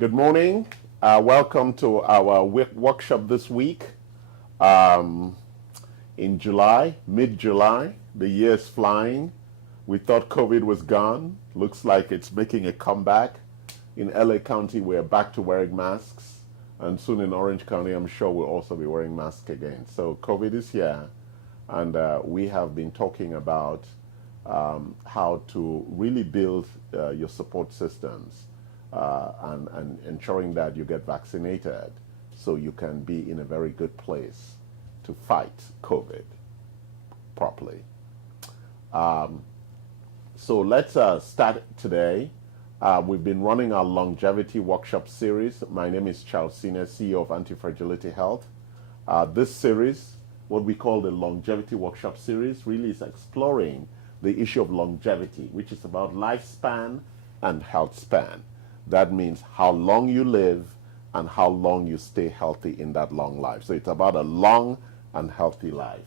Good morning. Welcome to our workshop this week um, in July, mid-July. The year's flying. We thought COVID was gone. Looks like it's making a comeback. In LA County, we're back to wearing masks. And soon in Orange County, I'm sure we'll also be wearing masks again. So COVID is here. And we have been talking about how to really build your support systems. And ensuring that you get vaccinated so you can be in a very good place to fight COVID properly. So let's start today. We've been running our longevity workshop series. My name is Charles Sine, CEO of Anti-Fragility Health. This series, what we call the longevity workshop series, really is exploring the issue of longevity, which is about lifespan and health span. That means how long you live and how long you stay healthy in that long life. So it's about a long and healthy life.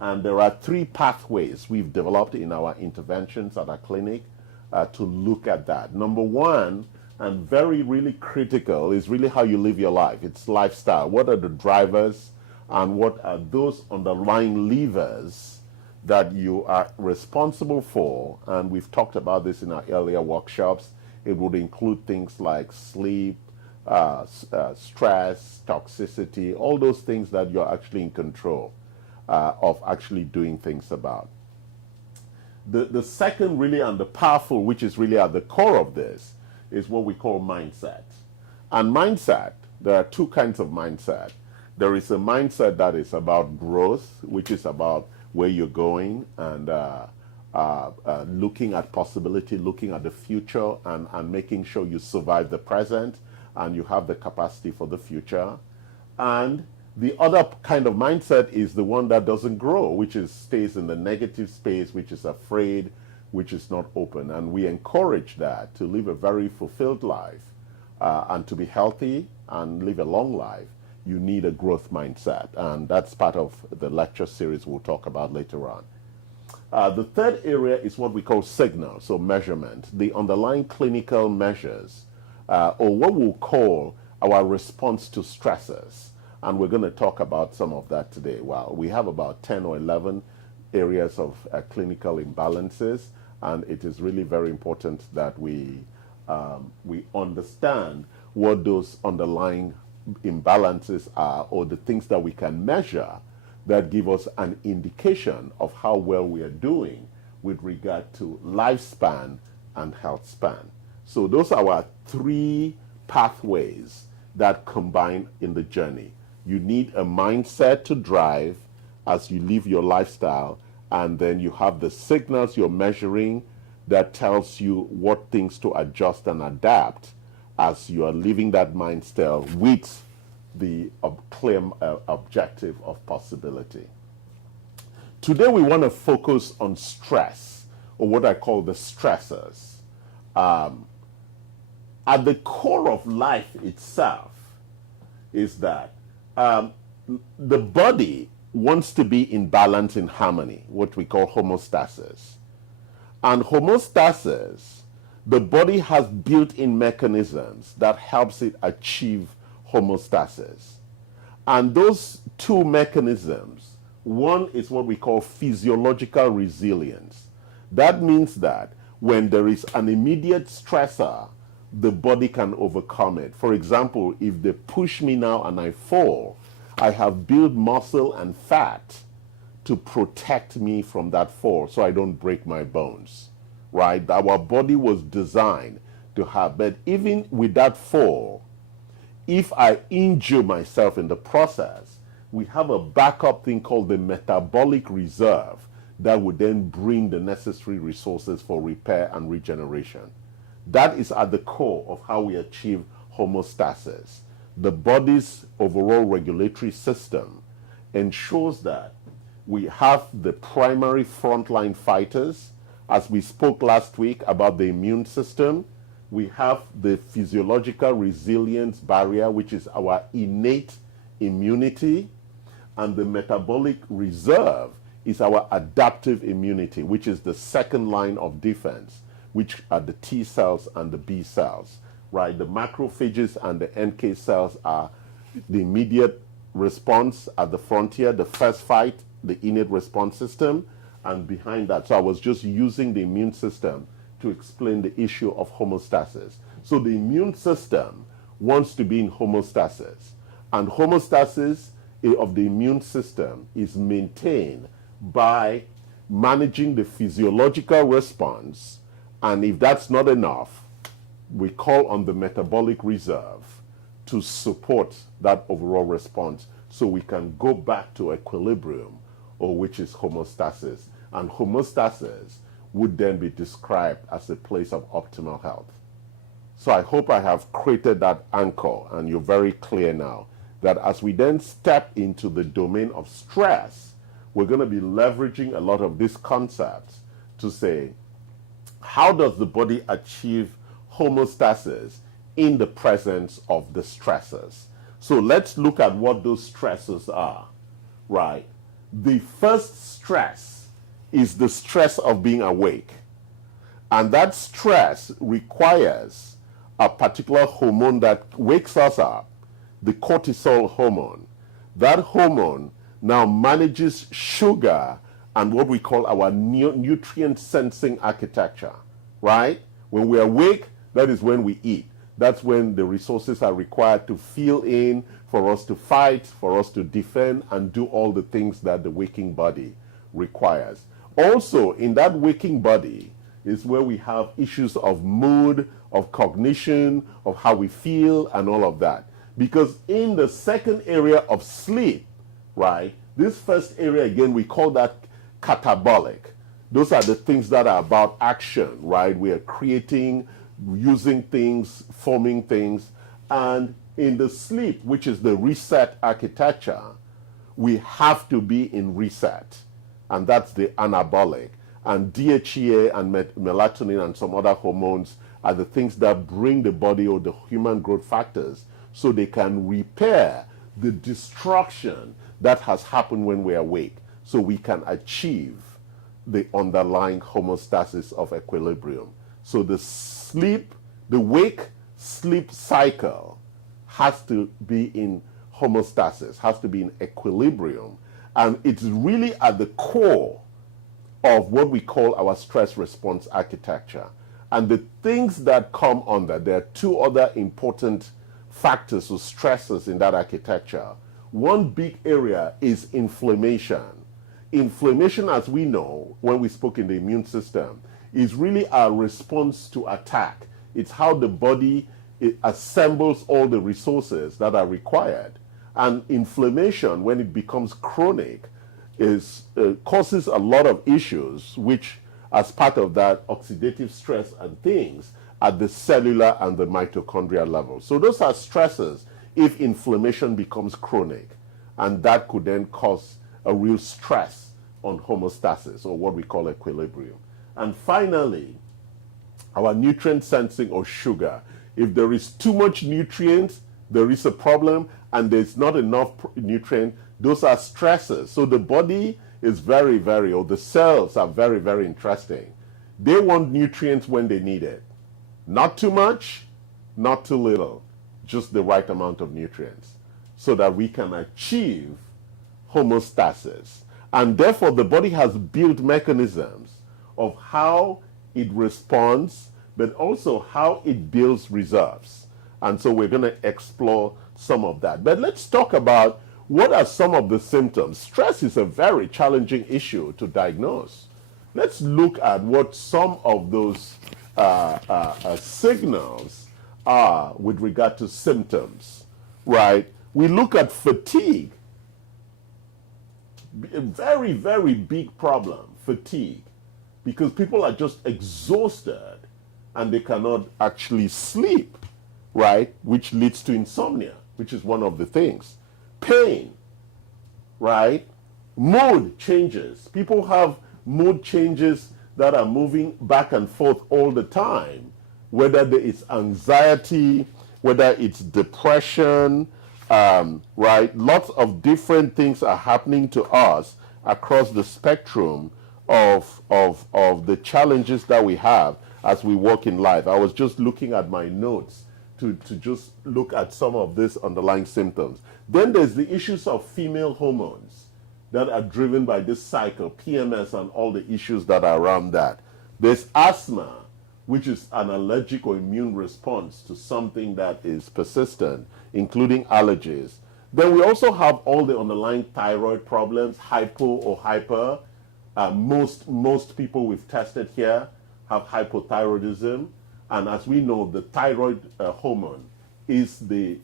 And there are three pathways we've developed in our interventions at our clinic to look at that. Number one, and really critical, is really how you live your life. It's lifestyle. What are the drivers and what are those underlying levers that you are responsible for? And we've talked about this in our earlier workshops. It would include things like sleep, stress, toxicity, all those things that you're actually in control of actually doing things about. The second really and the powerful, which is really at the core of this, is what we call mindset. And mindset, there are two kinds of mindset. There is a mindset that is about growth, which is about where you're going and looking at possibility, looking at the future, and making sure you survive the present and you have the capacity for the future. And the other kind of mindset is the one that doesn't grow, which stays in the negative space, which is afraid, which is not open. And we encourage that to live a very fulfilled life and to be healthy and live a long life. You need a growth mindset. And that's part of the lecture series we'll talk about later on. The third area is what we call signal, so measurement, the underlying clinical measures, or what we'll call our response to stressors. And we're going to talk about some of that today. Well, we have about 10 or 11 areas of clinical imbalances, and it is really very important that we understand what those underlying imbalances are, or the things that we can measure that give us an indication of how well we are doing with regard to lifespan and health span. So those are our three pathways that combine in the journey. You need a mindset to drive as you live your lifestyle, and then you have the signals you're measuring that tells you what things to adjust and adapt as you are living that mindstyle with the clear objective of possibility. Today we want to focus on stress, or what I call the stressors. At the core of life itself is that the body wants to be in balance, in harmony, what we call homostasis. And homostasis, the body has built-in mechanisms that helps it achieve homostasis. And those two mechanisms, one is what we call physiological resilience. That means that when there is an immediate stressor, the body can overcome it. For example, if they push me now and I fall, I have built muscle and fat to protect me from that fall so I don't break my bones, right? Our body was designed to have, but even with that fall, if I injure myself in the process, we have a backup thing called the Metabolic Reserve that would then bring the necessary resources for repair and regeneration. That is at the core of how we achieve homostasis. The body's overall regulatory system ensures that we have the primary frontline fighters. As we spoke last week about the immune system, we have the physiological resilience barrier, which is our innate immunity, and the metabolic reserve is our adaptive immunity, which is the second line of defense, which are the T cells and the B cells. right? The macrophages and the NK cells are the immediate response at the frontier, the first fight, the innate response system, and behind that. So I was just using the immune system to explain the issue of homeostasis. So the immune system wants to be in homeostasis, and homeostasis of the immune system is maintained by managing the physiological response, and if that's not enough, we call on the metabolic reserve to support that overall response so we can go back to equilibrium, or which is homeostasis. And homeostasis would then be described as a place of optimal health. So I hope I have created that anchor and you're very clear now that as we then step into the domain of stress, we're going to be leveraging a lot of these concepts to say, how does the body achieve homeostasis in the presence of the stressors? So let's look at what those stressors are, right? The first stress is the stress of being awake. And that stress requires a particular hormone that wakes us up, the cortisol hormone. That hormone now manages sugar and what we call our nutrient sensing architecture, right? When we're awake, that is when we eat. That's when the resources are required to fill in for us to fight, for us to defend, and do all the things that the waking body requires. Also, in that waking body is where we have issues of mood, of cognition, of how we feel, and all of that. Because in the second area of sleep, right, this first area, again, we call that catabolic. Those are the things that are about action, right? We are creating, using things, forming things. And in the sleep, which is the reset architecture, we have to be in reset. And that's the anabolic. And DHEA and melatonin and some other hormones are the things that bring the body or the human growth factors so they can repair the destruction that has happened when we're awake, so we can achieve the underlying homeostasis of equilibrium. So the sleep, the wake-sleep cycle has to be in homeostasis, has to be in equilibrium. And it's really at the core of what we call our stress response architecture. And the things that come under, there are two other important factors or stresses in that architecture. One big area is inflammation. Inflammation, as we know, when we spoke in the immune system, is really our response to attack. It's how the body assembles all the resources that are required. And inflammation, when it becomes chronic, causes a lot of issues, which, as part of that, oxidative stress and things at the cellular and the mitochondrial level. So those are stresses if inflammation becomes chronic, and that could then cause a real stress on homeostasis, or what we call equilibrium. And finally, our nutrient sensing or sugar. If there is too much nutrient, there is a problem, and there's not enough nutrient, those are stresses. So the body is or the cells are very, very interesting. They want nutrients when they need it. Not too much, not too little, just the right amount of nutrients, so that we can achieve homeostasis. And therefore, the body has built mechanisms of how it responds, but also how it builds reserves. And so we're going to explore some of that. But let's talk about what are some of the symptoms. Stress is a very challenging issue to diagnose. Let's look at what some of those signals are with regard to symptoms, right? We look at fatigue. A very, very big problem, fatigue, because people are just exhausted and they cannot actually sleep, right? Which leads to insomnia, which is one of the things. Pain, right? Mood changes. People have mood changes that are moving back and forth all the time, whether it's anxiety, whether it's depression, right? Lots of different things are happening to us across the spectrum of the challenges that we have as we walk in life. I was just looking at my notes to just look at some of these underlying symptoms. Then there's the issues of female hormones that are driven by this cycle, PMS, and all the issues that are around that. There's asthma, which is an allergic or immune response to something that is persistent, including allergies. Then we also have all the underlying thyroid problems, hypo or hyper. Most people we've tested here have hypothyroidism. And as we know, the thyroid hormone is the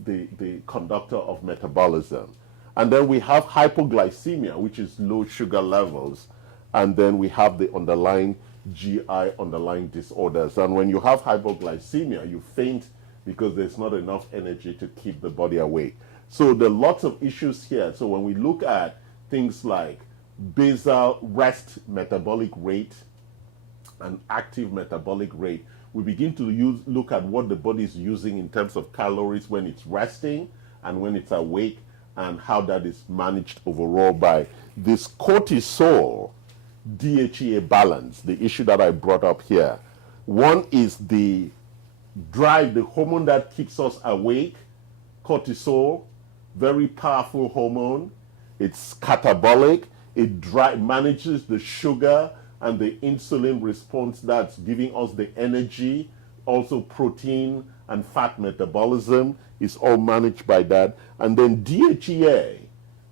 conductor of metabolism. And then we have hypoglycemia, which is low sugar levels. And then we have the underlying GI underlying disorders. And when you have hypoglycemia, you faint because there's not enough energy to keep the body awake. So there are lots of issues here. So when we look at things like basal rest metabolic rate and active metabolic rate, we begin to look at what the body is using in terms of calories when it's resting and when it's awake, and how that is managed overall by this cortisol DHEA balance, the issue that I brought up here. One is the drive, the hormone that keeps us awake, cortisol, very powerful hormone. It's catabolic. It manages the sugar and the insulin response that's giving us the energy. Also protein and fat metabolism is all managed by that. And then DHEA,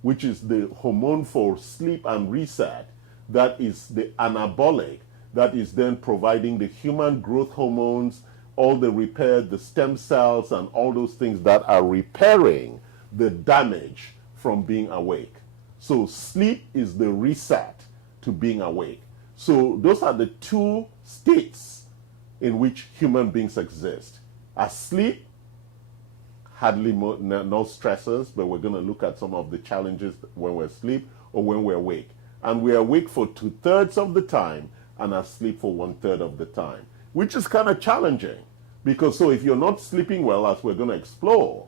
which is the hormone for sleep and reset, that is the anabolic, that is then providing the human growth hormones, all the repair, the stem cells, and all those things that are repairing the damage from being awake. So sleep is the reset to being awake. So those are the two states in which human beings exist. Asleep, hardly no stressors, but we're going to look at some of the challenges when we're asleep or when we're awake. And we're awake for 2/3 of the time and asleep for 1/3 of the time, which is kind of challenging. Because so if you're not sleeping well, as we're going to explore,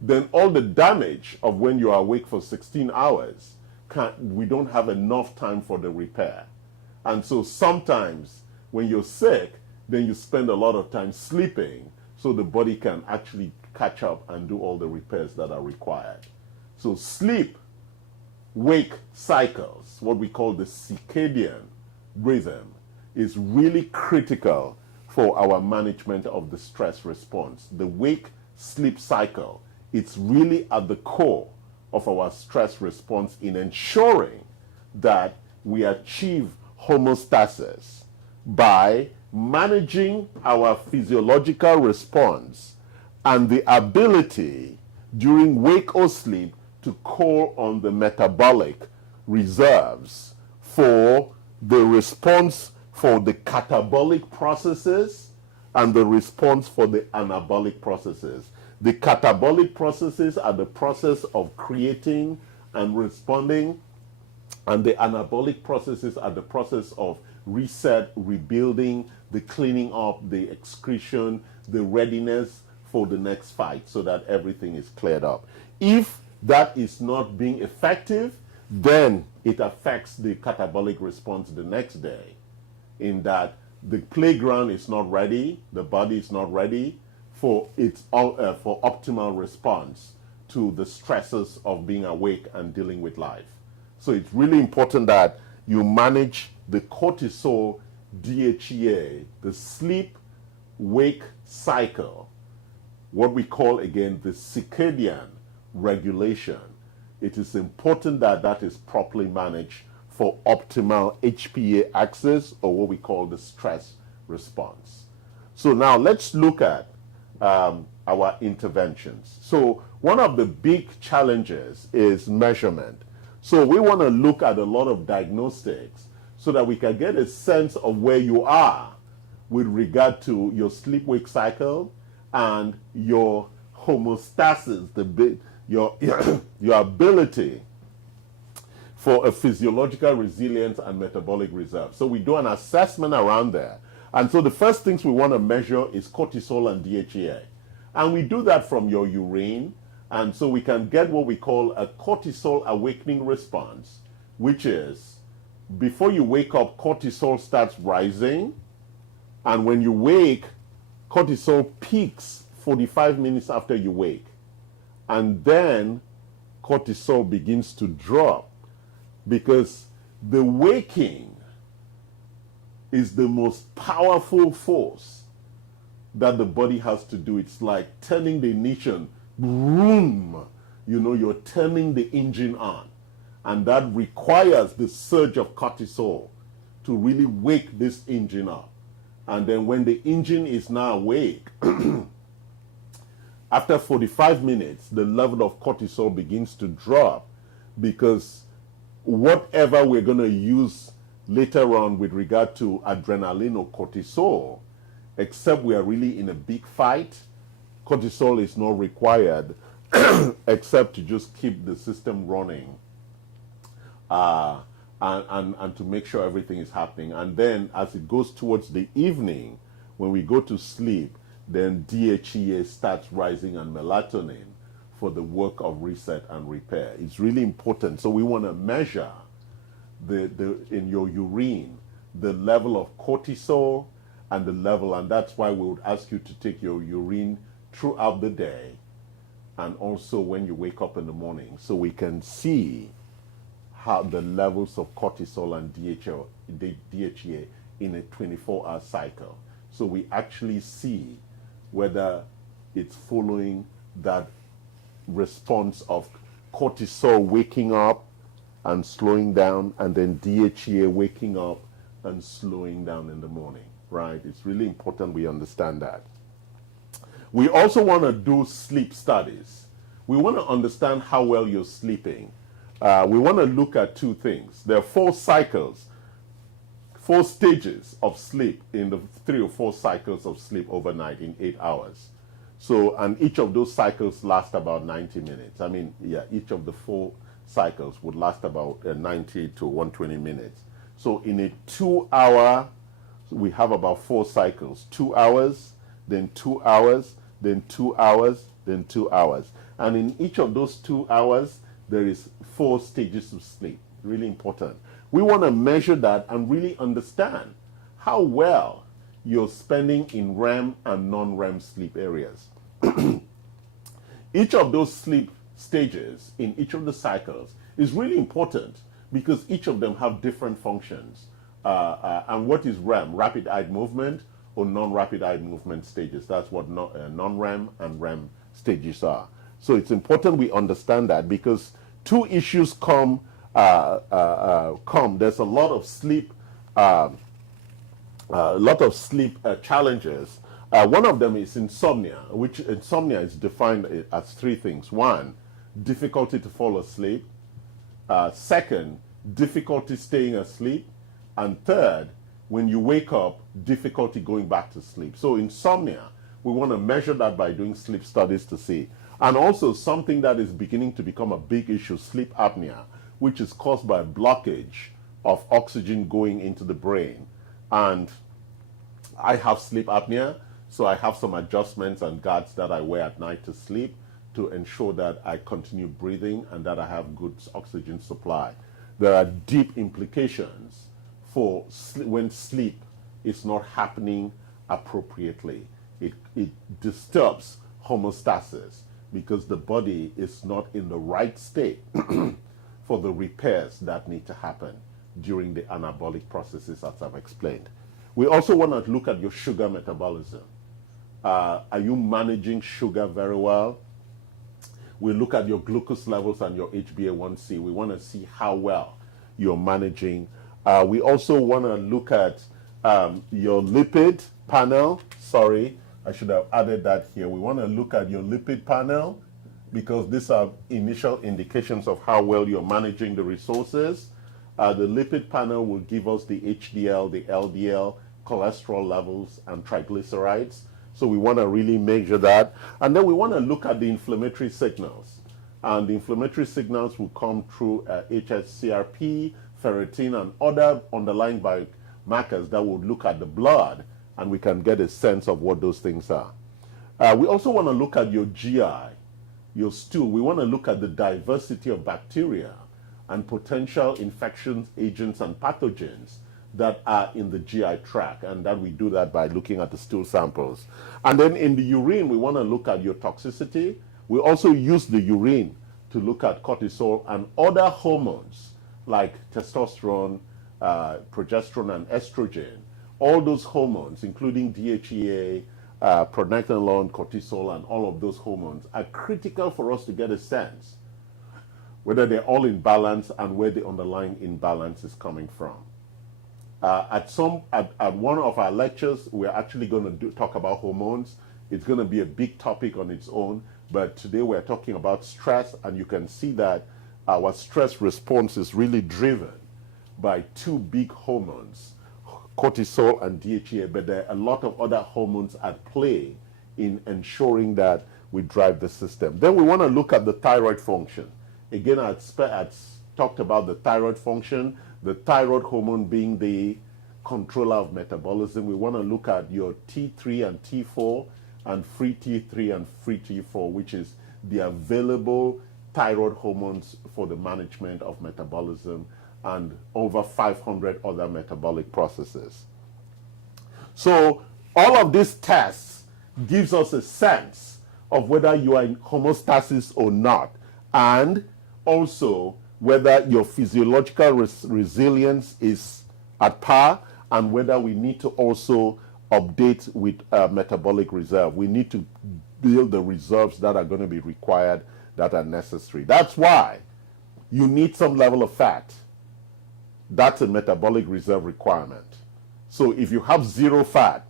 then all the damage of when you are awake for 16 hours, we don't have enough time for the repair. And so sometimes when you're sick, then you spend a lot of time sleeping so the body can actually catch up and do all the repairs that are required. So sleep, wake cycles, what we call the circadian rhythm, is really critical for our management of the stress response. The wake-sleep cycle, it's really at the core of our stress response in ensuring that we achieve homostasis by managing our physiological response and the ability during wake or sleep to call on the metabolic reserves for the response for the catabolic processes and the response for the anabolic processes. The catabolic processes are the process of creating and responding, and the anabolic processes are the process of reset, rebuilding, the cleaning up, the excretion, the readiness for the next fight so that everything is cleared up. If that is not being effective, then it affects the catabolic response the next day, in that the playground is not ready, the body is not ready for for optimal response to the stresses of being awake and dealing with life. So it's really important that you manage the cortisol DHEA, the sleep-wake cycle, what we call again the circadian regulation. It is important that that is properly managed for optimal HPA axis, or what we call the stress response. So now let's look at our interventions. So one of the big challenges is measurement. So we want to look at a lot of diagnostics so that we can get a sense of where you are with regard to your sleep-wake cycle and your homostasis, your ability for a physiological resilience and metabolic reserve. So we do an assessment around there. And so the first things we want to measure is cortisol and DHEA. And we do that from your urine. And so we can get what we call a cortisol awakening response, which is before you wake up, cortisol starts rising. And when you wake, cortisol peaks 45 minutes after you wake. And then cortisol begins to drop, because the waking is the most powerful force that the body has to do. It's like turning the ignition, boom, you're turning the engine on. And that requires the surge of cortisol to really wake this engine up. And then when the engine is now awake, after 45 minutes, the level of cortisol begins to drop, because whatever we're going to use later on with regard to adrenaline or cortisol, except we are really in a big fight, cortisol is not required except to just keep the system running and to make sure everything is happening. And then as it goes towards the evening, when we go to sleep, then DHEA starts rising and melatonin for the work of reset and repair. It's really important. So we want to measure in your urine the level of cortisol and the level, and that's why we would ask you to take your urine throughout the day and also when you wake up in the morning, so we can see how the levels of cortisol and DHEA in a 24-hour cycle. So we actually see whether it's following that response of cortisol waking up and slowing down, and then DHEA waking up and slowing down in the morning, right? It's really important we understand that. We also want to do sleep studies. We want to understand how well you're sleeping. We want to look at two things. There are 4 cycles, 4 stages of sleep in the 3 or 4 cycles of sleep overnight in 8 hours. So, and each of those cycles last about 90 minutes. I mean, yeah, each of the 4 cycles would last about 90 to 120 minutes. So in a 2-hour, we have about 4 cycles, 2 hours, then 2 hours, then 2 hours, then 2 hours. And in each of those 2 hours, there is 4 stages of sleep. Really important. We want to measure that and really understand how well you're spending in REM and non-REM sleep areas. Each of those sleep stages in each of the cycles is really important, because each of them have different functions. And what is REM? Rapid eye movement or non-rapid eye movement stages. That's what non-REM and REM stages are. So it's important we understand that, because 2 issues come. There's a lot of sleep, challenges. One of them is insomnia, which insomnia is defined as 3 things. 1, difficulty to fall asleep. 2nd, difficulty staying asleep. And 3rd, when you wake up, difficulty going back to sleep. So insomnia, we want to measure that by doing sleep studies to see. And also something that is beginning to become a big issue, sleep apnea, which is caused by blockage of oxygen going into the brain. And I have sleep apnea, so I have some adjustments and guards that I wear at night to sleep to ensure that I continue breathing and that I have good oxygen supply. There are deep implications for when sleep is not happening appropriately. It disturbs homostasis, because the body is not in the right state for the repairs that need to happen during the anabolic processes, as I've explained. We also want to look at your sugar metabolism. Are you managing sugar very well? We look at your glucose levels and your HbA1c. We want to see how well you're managing. We also want to look at your lipid panel. Sorry, I should have added that here. We want to look at your lipid panel, because these are initial indications of how well you're managing the resources. The lipid panel will give us the HDL, the LDL, cholesterol levels, and triglycerides. So we want to really measure that. And then we want to look at the inflammatory signals. And the inflammatory signals will come through hsCRP, ferritin, and other underlying biomarkers that will look at the blood, and we can get a sense of what those things are. We also want to look at your GI, your stool. We want to look at the diversity of bacteria and potential infection agents and pathogens that are in the GI tract, and that we do that by looking at the stool samples. And then in the urine, we want to look at your toxicity. We also use the urine to look at cortisol and other hormones like testosterone, progesterone, and estrogen. All those hormones, including DHEA, pregnenolone, cortisol, and all of those hormones are critical for us to get a sense whether they're all in balance and where the underlying imbalance is coming from. At one of our lectures, we're actually going to talk about hormones. It's going to be a big topic on its own, but today we're talking about stress, and you can see that our stress response is really driven by two big hormones, cortisol and DHEA, but there are a lot of other hormones at play in ensuring that we drive the system. Then we want to look at the thyroid function. Again, I talked about the thyroid function, the thyroid hormone being the controller of metabolism. We want to look at your T3 and T4 and free T3 and free T4, which is the available thyroid hormones for the management of metabolism and over 500 other metabolic processes. So all of these tests gives us a sense of whether you are in homeostasis or not, and also whether your physiological resilience is at par, and whether we need to also update with metabolic reserve. We need to build the reserves that are going to be required, that are necessary. That's why you need some level of fat. That's a metabolic reserve requirement. So if you have zero fat,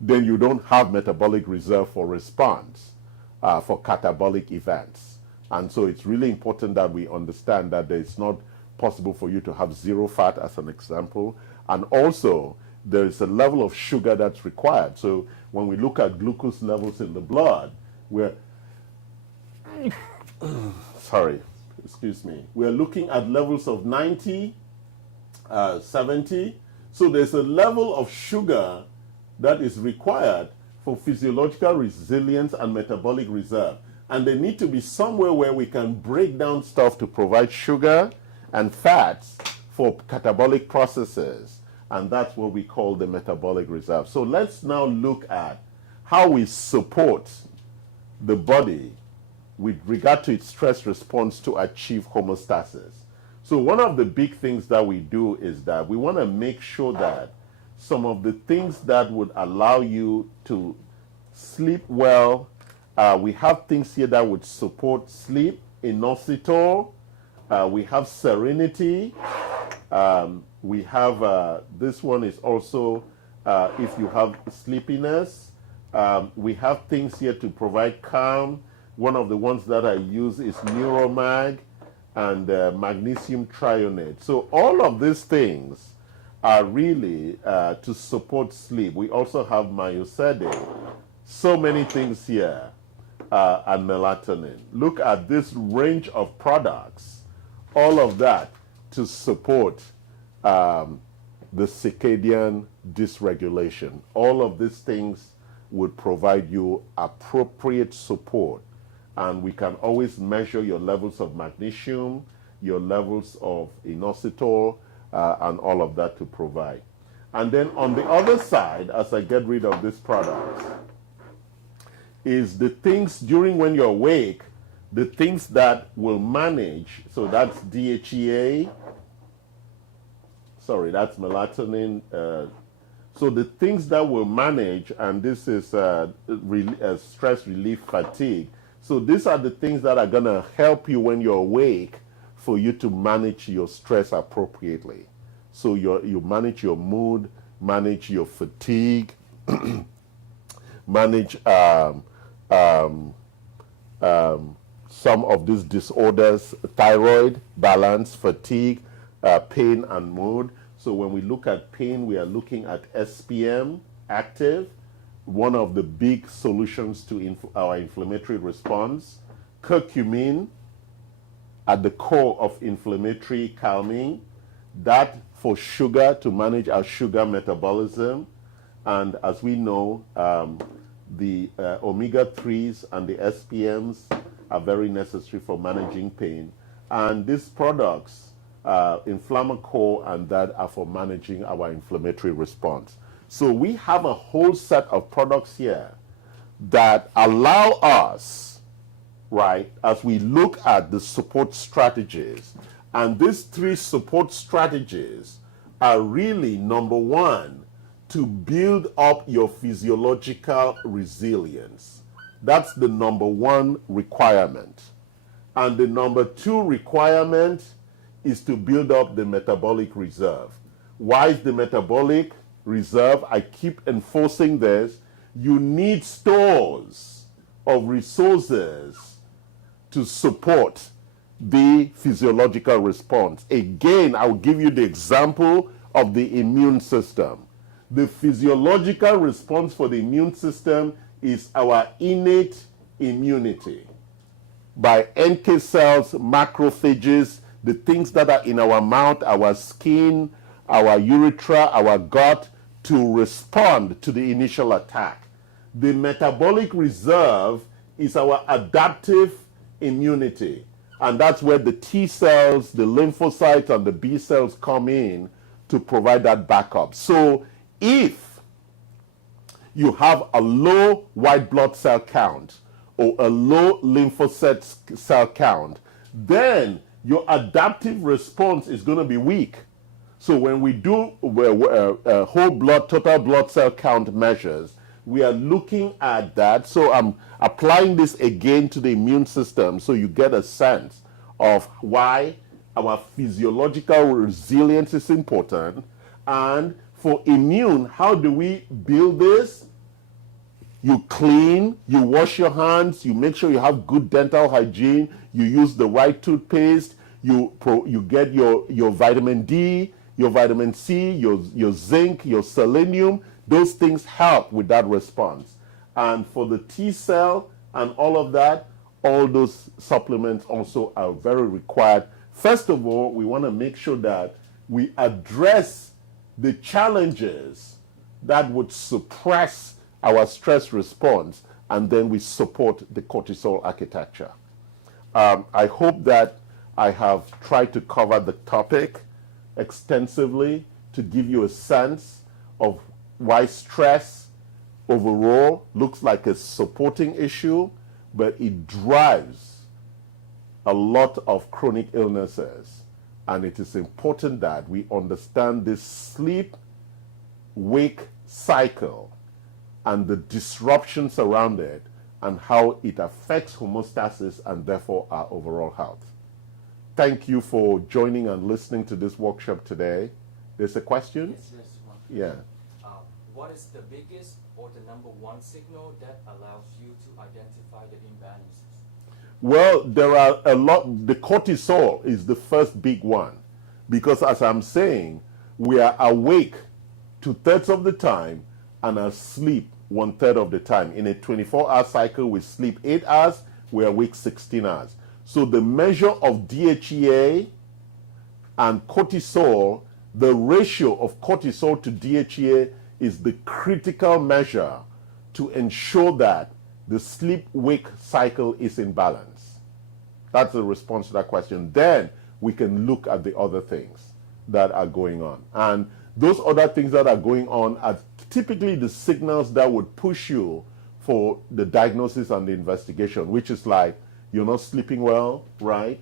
then you don't have metabolic reserve for response for catabolic events. And so it's really important that we understand that it's not possible for you to have zero fat, as an example. And also, there is a level of sugar that's required. So when we look at glucose levels in the blood, we're we're looking at levels of 90, 70. So there's a level of sugar that is required for physiological resilience and metabolic reserve. And they need to be somewhere where we can break down stuff to provide sugar and fats for catabolic processes. And that's what we call the metabolic reserve. So let's now look at how we support the body with regard to its stress response to achieve homeostasis. So one of the big things that we do is that we want to make sure that some of the things that would allow you to sleep well, we have things here that would support sleep, inositol, we have serenity, we have, this one is also if you have sleepiness, we have things here to provide calm. One of the ones that I use is Neuromag and magnesium threonate. So all of these things are really to support sleep. We also have myosedate. So many things here. And melatonin. Look at this range of products, all of that to support the circadian dysregulation. All of these things would provide you appropriate support, and we can always measure your levels of magnesium, your levels of inositol, and all of that to provide. And then on the other side, as I get rid of these products, is the things during when you're awake, the things that will manage, so that's DHEA, that's melatonin. So the things that will manage, and this is stress relief fatigue. So these are the things that are going to help you when you're awake for you to manage your stress appropriately. So you manage your mood, manage your fatigue, manage some of these disorders, thyroid, balance, fatigue, pain, and mood. So when we look at pain, we are looking at SPM, active, one of the big solutions to our inflammatory response. Curcumin, at the core of inflammatory calming, that for sugar, to manage our sugar metabolism. And as we know, the omega-3s and the SPMs are very necessary for managing pain. And these products inflammacore, and that are for managing our inflammatory response. So we have a whole set of products here that allow us, right, as we look at the support strategies. And these three support strategies are really, number one, to build up your physiological resilience. That's the number one requirement. And the number two requirement is to build up the metabolic reserve. Why is the metabolic reserve? I keep enforcing this. You need stores of resources to support the physiological response. Again, I'll give you the example of the immune system. The physiological response for the immune system is our innate immunity by NK cells, macrophages, the things that are in our mouth, our skin, our urethra, our gut, to respond to the initial attack. The metabolic reserve is our adaptive immunity. And that's where the T cells, the lymphocytes, and the B cells come in to provide that backup. So if you have a low white blood cell count or a low lymphocyte cell count, then your adaptive response is going to be weak. So when we do whole blood, total blood cell count measures, we are looking at that. So I'm applying this again to the immune system so you get a sense of why our physiological resilience is important. And for immune, how do we build this? You clean, you wash your hands, you make sure you have good dental hygiene, you use the right toothpaste, you get your vitamin D, your vitamin C, your zinc, your selenium. Those things help with that response. And for the T cell and all of that, all those supplements also are very required. First of all, we want to make sure that we address the challenges that would suppress our stress response, and then we support the cortisol architecture. I hope that I have tried to cover the topic extensively to give you a sense of why stress overall looks like a supporting issue, but it drives a lot of chronic illnesses. And it is important that we understand this sleep-wake cycle and the disruptions around it and how it affects homeostasis and therefore our overall health. Thank you for joining and listening to this workshop today. There's a question? Yes, there's one. Yeah. What is the biggest or the number one signal that allows you to identify the imbalances? Well, there are a lot. The cortisol is the first big one because, as I'm saying, we are awake 2/3 of the time and asleep 1/3 of the time. In a 24-hour cycle, we sleep 8 hours, we're awake 16 hours. So the measure of DHEA and cortisol, the ratio of cortisol to DHEA is the critical measure to ensure that the sleep-wake cycle is in balance. That's the response to that question. Then we can look at the other things that are going on. And those other things that are going on are typically the signals that would push you for the diagnosis and the investigation, which is like you're not sleeping well, right?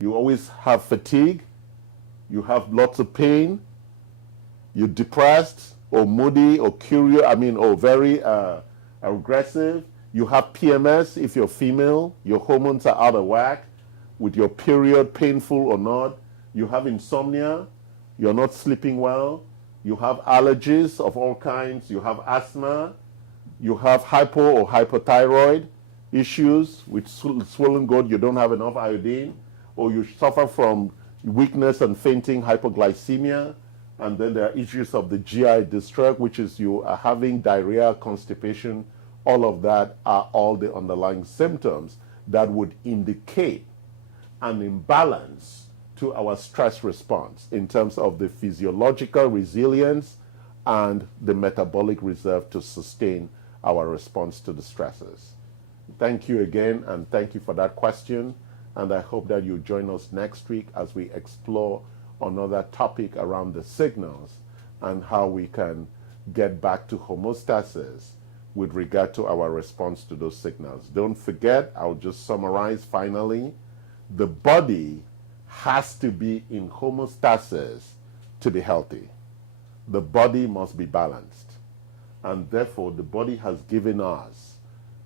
You always have fatigue, you have lots of pain, you're depressed or moody or curious, or very aggressive. You have PMS if you're female, your hormones are out of whack, with your period painful or not. You have insomnia, you're not sleeping well, you have allergies of all kinds, you have asthma, you have hypo or hypothyroid issues with swollen gut, you don't have enough iodine, or you suffer from weakness and fainting, hypoglycemia, and then there are issues of the GI distress, which is you are having diarrhea, constipation. All of that are all the underlying symptoms that would indicate an imbalance to our stress response in terms of the physiological resilience and the metabolic reserve to sustain our response to the stresses. Thank you again, and thank you for that question. And I hope that you join us next week as we explore another topic around the signals and how we can get back to homeostasis with regard to our response to those signals. Don't forget, I'll just summarize finally, the body has to be in homeostasis to be healthy. The body must be balanced. And therefore, the body has given us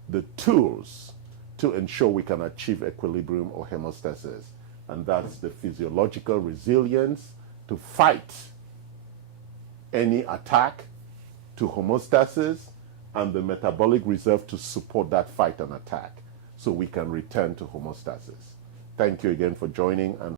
the tools to ensure we can achieve equilibrium or homeostasis. And that's the physiological resilience to fight any attack to homeostasis, and the metabolic reserve to support that fight and attack so we can return to homeostasis. Thank you again for joining, and